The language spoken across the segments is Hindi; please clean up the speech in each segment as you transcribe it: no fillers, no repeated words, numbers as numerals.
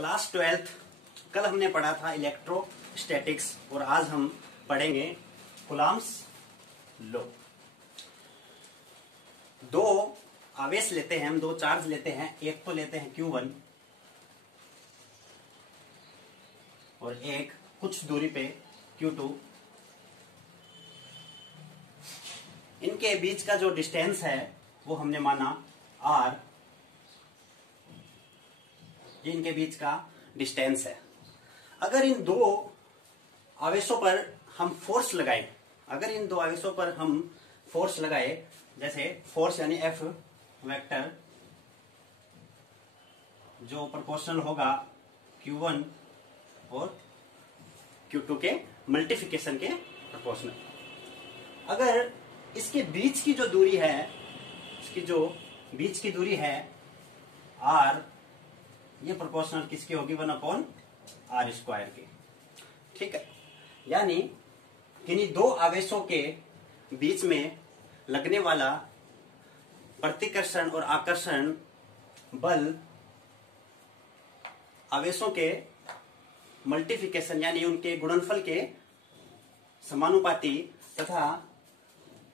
क्लास 12th कल हमने पढ़ा था इलेक्ट्रोस्टैटिक्स और आज हम पढ़ेंगे कूलम्ब्स लॉ। दो आवेश लेते हैं हम, दो चार्ज लेते हैं। एक तो लेते हैं Q1 और एक कुछ दूरी पे Q2। इनके बीच का जो डिस्टेंस है वो हमने माना R। ये इनके बीच का डिस्टेंस है। अगर इन दो आवेशों पर हम फोर्स लगाएं, अगर इन दो आवेशों पर हम फोर्स लगाए, जैसे फोर्स यानी F वेक्टर जो प्रोपोर्शनल होगा Q1 और Q2 के मल्टीप्लिकेशन के प्रोपोर्शनल। अगर इसके बीच की जो दूरी है, इसकी जो बीच की दूरी है R, ये प्रोपोर्शनल किसकी होगी? 1/r² के। ठीक है, यानी किन्हीं दो आवेशों के बीच में लगने वाला प्रतिकर्षण और आकर्षण बल आवेशों के मल्टीप्लिकेशन यानी उनके गुणनफल के समानुपाती तथा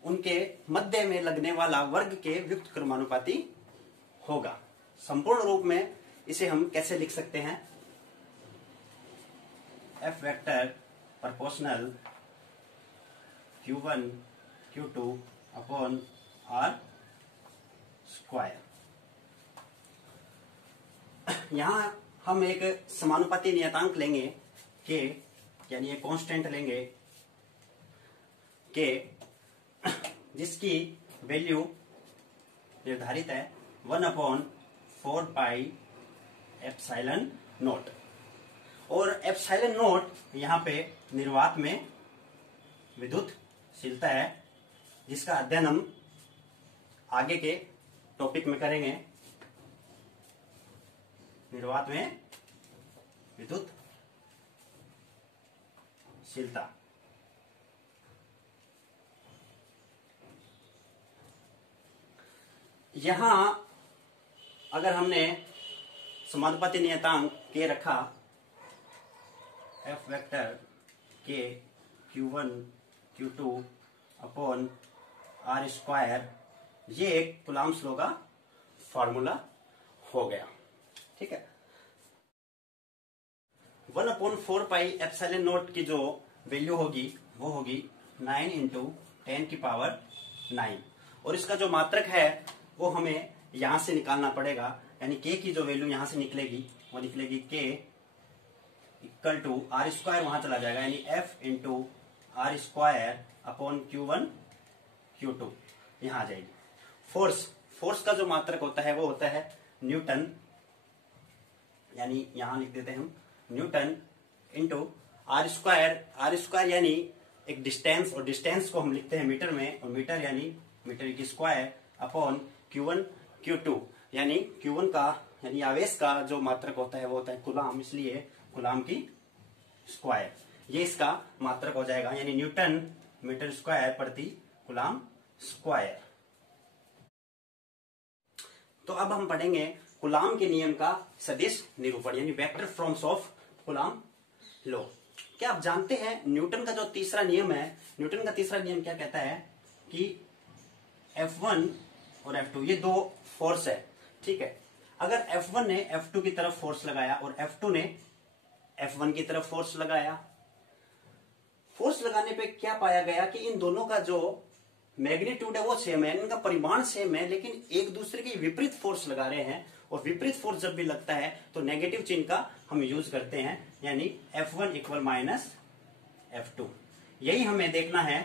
उनके मध्य में लगने वाला वर्ग के व्युत्क्रमानुपाती क्रमानुपाती होगा। संपूर्ण रूप में इसे हम कैसे लिख सकते हैं? F vector proportional Q1 Q2 upon R square. यहां हम एक समानुपाती नियतांक लेंगे K, यानी एक कांस्टेंट लेंगे K, जिसकी वैल्यू निर्धारित है 1/4 पाई एप्सिलॉन नॉट। और एप्सिलॉन नॉट यहाँ पे निर्वात में विद्युतशीलता है, जिसका अध्ययन हम आगे के टॉपिक में करेंगे। निर्वात में विद्युतशीलता। यहां अगर हमने समानुपाती नियतांक K रखा, F vector K Q1 Q2 upon R square, ये एक कूलम्ब्स लॉ का फॉर्मूला हो गया। ठीक है, 1/4 पाई एप्सिलॉन नॉट की जो वैल्यू होगी वो होगी 9 × 10⁹ और इसका जो मात्रक है वो हमें यहां से निकालना पड़ेगा। यानी K की जो वैल्यू यहां से निकलेगी वो निकलेगी K equal to R square, वहां चला जाएगा, यानी F × R square upon Q1 Q2 यहां आ जाएगी। फोर्स का जो मात्रक होता है वो होता है न्यूटन, यानी यहां लिख देते हैं हम न्यूटन इंटू R स्क्वायर यानी एक डिस्टेंस, और डिस्टेंस को हम लिखते हैं मीटर में, और मीटर यानी मीटर की स्क्वायर अपॉन Q1 Q2, यानी Q1 का यानी आवेश का जो मात्रक होता है वो होता है कूलम्ब, इसलिए कूलम्ब की स्क्वायर, ये इसका मात्रक हो जाएगा, यानी न्यूटन मीटर स्क्वायर प्रति कूलम्ब स्क्वायर। तो अब हम पढ़ेंगे कूलम्ब के नियम का सदिश निरूपण, यानी vector forms of coulomb law. क्या आप जानते हैं न्यूटन का जो तीसरा नियम है, न्यूटन का तीसरा नियम क्या कहता है कि F1 और F2 ये दो फोर्स है। ठीक है, अगर F1 ने F2 की तरफ फोर्स लगाया और F2 ने F1 की तरफ फोर्स लगाया, फोर्स लगाने पे क्या पाया गया कि इन दोनों का जो मैग्नीट्यूड है वो सेम है, इनका परिमाण सेम है, लेकिन एक दूसरे के विपरीत फोर्स लगा रहे हैं। और विपरीत फोर्स जब भी लगता है तो नेगेटिव चिन्ह का हम यूज करते हैं, यानी F1 = -F2। यही हमें देखना है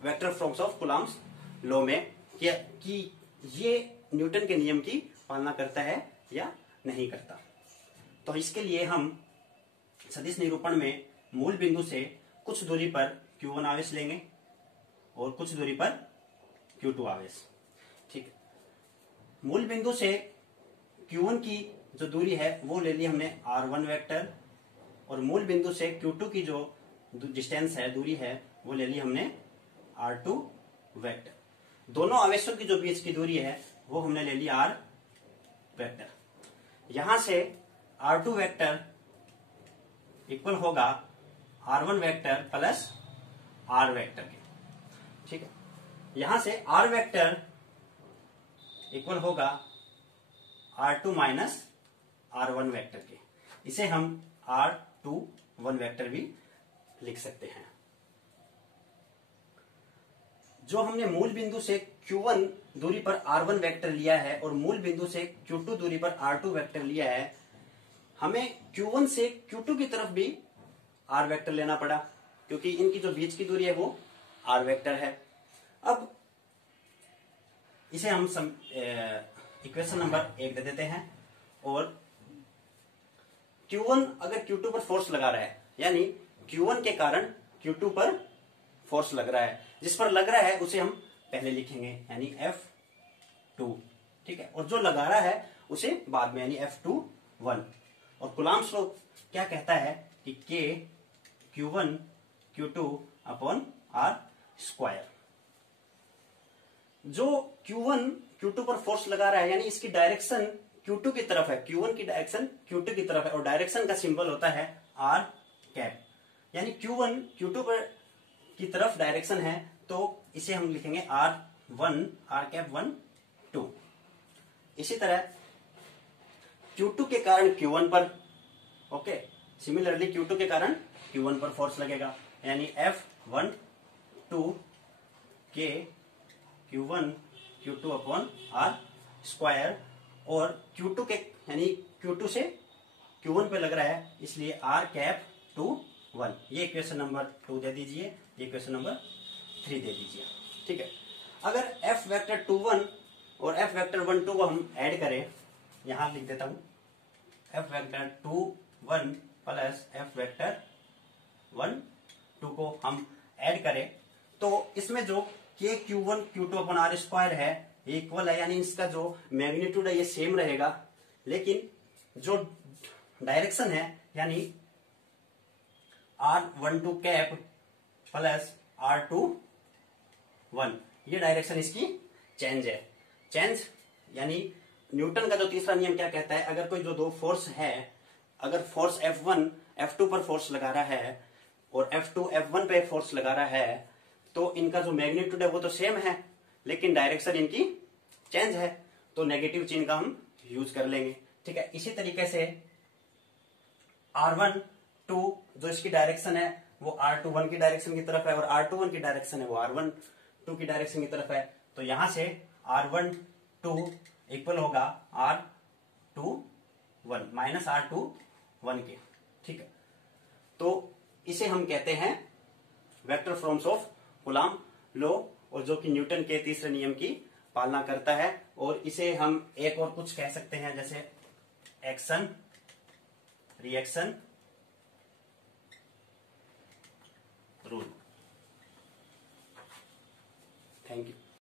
vector forms of Coulomb's law में कि ये न्यूटन के नियम की पालना करता है या नहीं करता। तो इसके लिए हम सदिश निरूपण में मूल बिंदु से कुछ दूरी पर Q1 आवेश लेंगे और कुछ दूरी पर Q2 आवेश। ठीक, मूल बिंदु से Q1 की जो दूरी है वो ले ली हमने R1 वेक्टर, और मूल बिंदु से Q2 की जो डिस्टेंस है, दूरी है, वो ले ली हमने R2 वेक्टर। दोनों आवेशों की जो बीच की दूरी है वो हमने ले ली R वेक्टर। यहां से R2 वेक्टर इक्वल होगा R1 vector plus R vector के। ठीक है, यहां से R वेक्टर इक्वल होगा R2 माइनस R1 वेक्टर के। इसे हम R21 वेक्टर भी लिख सकते हैं। जो हमने मूल बिंदु से Q1 दूरी पर R1 वेक्टर लिया है और मूल बिंदु से Q2 दूरी पर R2 वेक्टर लिया है, हमें Q1 से Q2 की तरफ भी R वेक्टर लेना पड़ा, क्योंकि इनकी जो बीच की दूरी है वो R वेक्टर है। अब इसे हम इक्वेशन नंबर 1 दे देते हैं, और Q1 अगर Q2 पर फोर्स लगा रहा है, यानी Q1 के कारण Q2 पर फोर्स लग रहा है, जिस पर लग रहा है उसे हम पहले लिखेंगे यानी F2। ठीक है, और जो लगा रहा है उसे बाद में यानी F21। और कूलम्ब्स लॉ क्या कहता है कि K Q1 Q2 upon R square. जो Q1 Q2 पर फोर्स लगा रहा है यानी इसकी डायरेक्शन Q2 की तरफ है, Q1 की डायरेक्शन Q2 की तरफ है, और डायरेक्शन का सिंबल होता है R कैप, यानी Q1 Q2 पर की तरफ डायरेक्शन है, तो इसे हम लिखेंगे R1 R कैप 1 2। इसी तरह Q2 के कारण Q1 पर, ओके, सिमिलरली Q2 के कारण Q1 पर फोर्स लगेगा, यानी F1 2 K Q1 Q2 upon R square. और Q2 के यानी Q2 से Q1 पे लग रहा है, इसलिए R कैप 2 1। ये इक्वेशन नंबर 2 दे दीजिए, ये इक्वेशन नंबर 3 दे दीजिए। ठीक है, अगर F वेक्टर 2 1 और F वेक्टर 1 2 को हम ऐड करें, यहां लिख देता हूं F vector 2 1 plus F vector 1 2 को हम ऐड करें, तो इसमें जो K Q1 Q2 अपन R स्क्वायर है ये इक्वल है, यानी इसका जो मैग्नीट्यूड है ये सेम रहेगा, लेकिन जो डायरेक्शन है यानी R12 कैप प्लस R21, ये डायरेक्शन इसकी चेंज है। चेंज यानी न्यूटन का जो तीसरा नियम क्या कहता है, अगर कोई जो दो फोर्स है, अगर फोर्स F1 F2 पर फोर्स लगा रहा है और F2 F1 पे फोर्स लगा रहा है, तो इनका जो मैग्नीट्यूड है वो तो सेम है, लेकिन डायरेक्शन इनकी चेंज है, तो नेगेटिव चिन्ह का हम यूज कर लेंगे। ठीक है, इसी तरीके से R1 2 जो इसकी डायरेक्शन है वो R21 की डायरेक्शन की तरफ है, और R21 की डायरेक्शन है वो R1 2 की डायरेक्शन की तरफ है, तो यहां से R1 2 इक्वल होगा R21 माइनस R21 के। ठीक है, तो इसे हम कहते हैं vector firms of coulomb law, और जो कि न्यूटन के तीसरे नियम की पालना करता है। और इसे हम एक और कुछ कह सकते हैं, जैसे एक्शन रिएक्शन